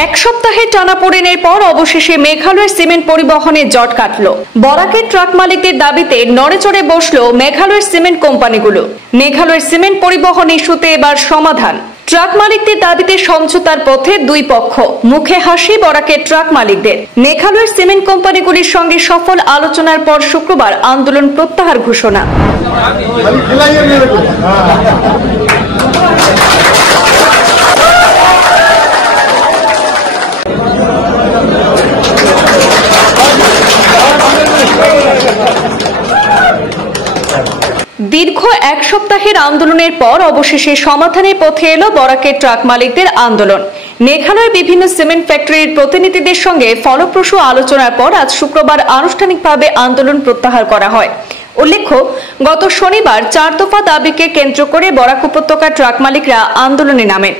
এক সপ্তাহের টানাপোড়েনের পর অবশেষে মেঘালয়ের সিমেন্ট পরিবহনের জট কাটল। বরাকের ট্রাক মালিকদের দাবিতে নড়েচড়ে বসল মেঘালয়ের সিমেন্ট কোম্পানিগুলো। মেঘালয়ের সিমেন্ট পরিবহন ইস্যুতে এবার সমাধান। ট্রাক মালিকদের দাবিতে সমঝোতার পথে দুই পক্ষ। মুখে হাসি বরাকের ট্রাক মালিকদের। মেঘালয়ের সিমেন্ট কোম্পানিগুলির সঙ্গে সফল আলোচনার পর শুক্রবার আন্দোলন প্রত্যাহার ঘোষণা। দীর্ঘ এক সপ্তাহের আন্দোলনের পর অবশেষে সমাধানের পথে এলো বরাকের ট্রাক মালিকদের আন্দোলন। মেঘালয়ের বিভিন্ন সিমেন্ট ফ্যাক্টরির প্রতিনিধিদের সঙ্গে ফলপ্রসূ আলোচনার পর আজ শুক্রবার আনুষ্ঠানিকভাবে আন্দোলন প্রত্যাহার করা হয়। উল্লেখ্য, গত শনিবার 4 দফা দাবিকে কেন্দ্র করে বরাক উপত্যকার ট্রাক মালিকরা আন্দোলনে নামেন।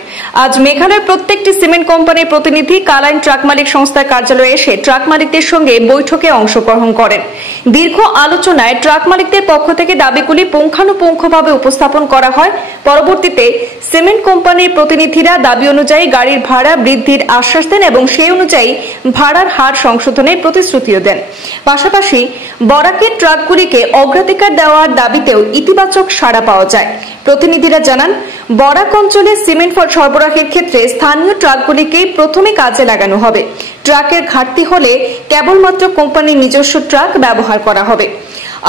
আজ মেঘালয়ের প্রত্যেকটি সিমেন্ট কোম্পানির প্রতিনিধি কালাইন ট্রাক মালিক সংস্থার কার্যালয়ে এসে ট্রাক মালিকদের সঙ্গে বৈঠকে অংশগ্রহণ করেন। দীর্ঘ আলোচনায় ট্রাক মালিকদের পক্ষ থেকে দাবিগুলি পুঙ্খানুপুঙ্খভাবে উপস্থাপন করা হয়। পরবর্তীতে সিমেন্ট কোম্পানির প্রতিনিধিরা দাবি অনুযায়ী গাড়ির ভাড়া বৃদ্ধির আশ্বাস দেন এবং সেই অনুযায়ী ভাড়ার হার সংশোধনের প্রতিশ্রুতিও দেন। পাশাপাশি বরাকের ট্রাকগুলিকে অগ্রাধিকার দেওয়ার দাবিতেও ইতিবাচক সাড়া পাওয়া যায়। প্রতিনিধিরা জানান, বরাক অঞ্চলে সিমেন্ট সরবরাহের ক্ষেত্রে স্থানীয় ট্রাকগুলিকেই প্রথমে কাজে লাগানো হবে। ট্রাকের ঘাটতি হলে কেবলমাত্র কোম্পানির নিজস্ব ট্রাক ব্যবহার করা হবে।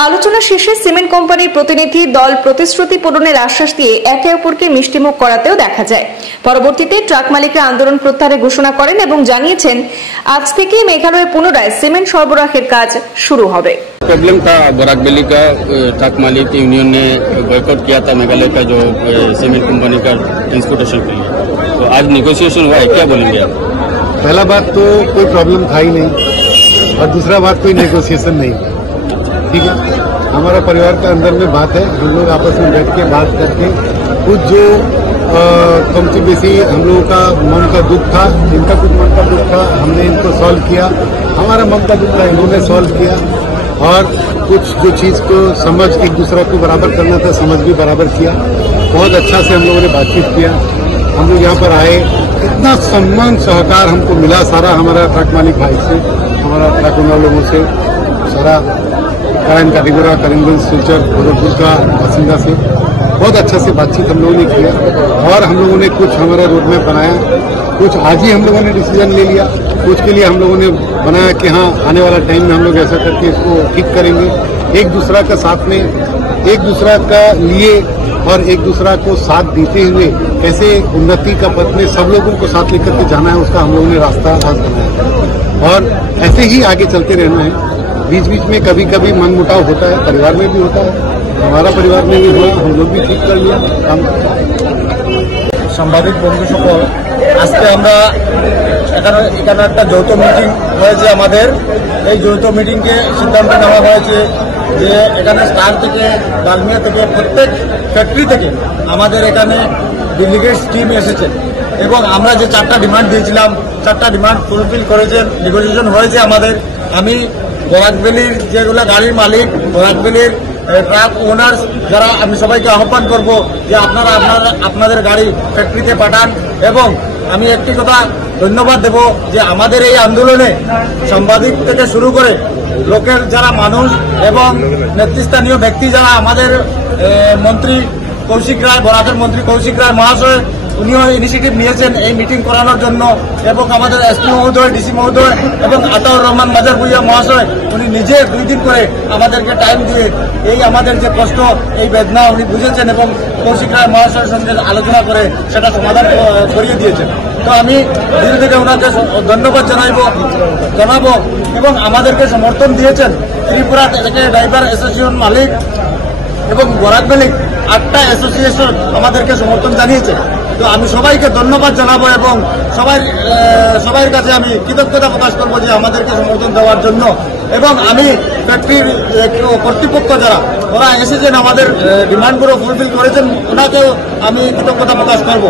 আলোচনা শেষে সিমেন্ট কোম্পানির প্রতিনিধি দল প্রতিশ্রুতি পূরণের আশ্বাস দিয়ে একে অপরকে মিষ্টিমুখ করাতেও দেখা যায়। পরবর্তীতে ট্রাক মালিকরা আন্দোলন প্রত্যাহারের ঘোষণা করেন এবং জানিয়েছেন আজ থেকেই মেঘালয়ে পুনরায় সিমেন্ট সরবরাহের কাজ শুরু হবে। प्रॉब्लम था बराक वैली का, ट्रक मालिक यूनियन ने बॉयकॉट किया था मेघालय का जो सीमेंट कंपनी का ट्रांसपोर्टेशन के लिए। तो आज नेगोशिएशन हुआ है, क्या बोलेंगे आप? पहला बात तो कोई प्रॉब्लम था ही नहीं, और दूसरा बात कोई नेगोशिएशन नहीं। ठीक है, हमारा परिवार के अंदर में बात है, हम लोग आपस में बैठ के बात करके कुछ जो कम से बेसी हम लोगों का मन का दुख था, इनका कुछ मन का दुख था, हमने इनको सॉल्व किया। हमारा मन का दुख था, इन्होंने सॉल्व किया। और कुछ जो चीज को समझ एक दूसरा को बराबर करना था, समझ भी बराबर किया। बहुत अच्छा से हम लोगों ने बातचीत किया। हम लोग यहाँ पर आए, इतना सम्मान सहकार हमको मिला सारा हमारा ट्रक मालिक भाई से, हमारा ट्रक लोगों से, सारा कराइन काटीगोरा, करीमगंज, सिलचर, गोरखपुर का बासिंदा से बहुत अच्छा से बातचीत हम लोगों ने किया। और हम लोगों ने कुछ हमारा रोड मैप बनाया, कुछ आज ही हम लोगों ने डिसीजन ले लिया, कुछ के लिए हम लोगों ने बनाया कि हाँ आने वाला टाइम में हम लोग ऐसा करके इसको ठीक करेंगे। एक दूसरा का साथ में, एक दूसरा का लिए और एक दूसरा को साथ देते हुए कैसे उन्नति का पथ में सब लोगों को साथ लेकर के जाना है, उसका हम लोगों ने रास्ता आज बनाया। और ऐसे ही आगे चलते रहना है। बीच बीच में कभी कभी मनमुटाव होता है, परिवार में भी होता है, हमारा परिवार में भी हुआ, हम लोग भी ठीक कर लिया काम। সাংবাদিক বন্ধু সকল, আজকে আমরা এখানে একটা যৌথ মিটিং হয়েছে আমাদের। এই যৌথ মিটিংকে সিদ্ধান্ত নেওয়া হয়েছে যে এখানে স্টার থেকে, ডালমিয়া থেকে, প্রত্যেক ফ্যাক্টরি থেকে আমাদের এখানে ডেলিগেটস টিম এসেছে এবং আমরা যে 4টা ডিমান্ড দিয়েছিলাম 4টা ডিমান্ড ফুলফিল করেছেন, নেগোসিয়েশন হয়েছে আমাদের। আমি বরাক ভ্যালির যেগুলো গাড়ির মালিক, বরাক ভ্যালির ট্রাক ওনার্স যারা, আমি সবাইকে আহ্বান করব যে আপনারা আপনাদের গাড়ি ফ্যাক্টরিতে পাঠান। এবং আমি একটি কথা ধন্যবাদ দেব যে আমাদের এই আন্দোলনে সাংবাদিক থেকে শুরু করে লোকের যারা মানুষ এবং নেতৃস্থানীয় ব্যক্তি যারা, আমাদের মন্ত্রী কৌশিক রায়, বরাকের মন্ত্রী কৌশিক রায় মহাশয়, উনিও ইনিশিয়েটিভ নিয়েছেন এই মিটিং করানোর জন্য। এবং আমাদের এসপি মহোদয়, ডিসি মহোদয় এবং আতাউর রহমান মাজার ভুইয়া মহাশয়, উনি নিজে 2 দিন করে আমাদেরকে টাইম দিয়ে এই আমাদের যে কষ্ট, এই বেদনা উনি বুঝেছেন এবং কৌশিক রায় মহাশয়ের সঙ্গে আলোচনা করে সেটা সমাধান করিয়ে দিয়েছেন। তো আমি ধীরে ধীরে ওনাকে ধন্যবাদ জানাবো এবং আমাদেরকে সমর্থন দিয়েছেন। ত্রিপুরা থেকে ড্রাইভার অ্যাসোসিয়েশন মালিক এবং বরাক ভ্যালি 8টা অ্যাসোসিয়েশন আমাদেরকে সমর্থন জানিয়েছে। তো আমি সবাইকে ধন্যবাদ জানাবো এবং সবার কাছে আমি কৃতজ্ঞতা প্রকাশ করবো যে আমাদেরকে সমর্থন দেওয়ার জন্য। এবং আমি ফ্যাক্টরির কর্তৃপক্ষ যারা ওরা এসেছেন, আমাদের ডিমান্ডগুলো ফুলফিল করেছেন, ওনাকেও আমি কৃতজ্ঞতা প্রকাশ করবো।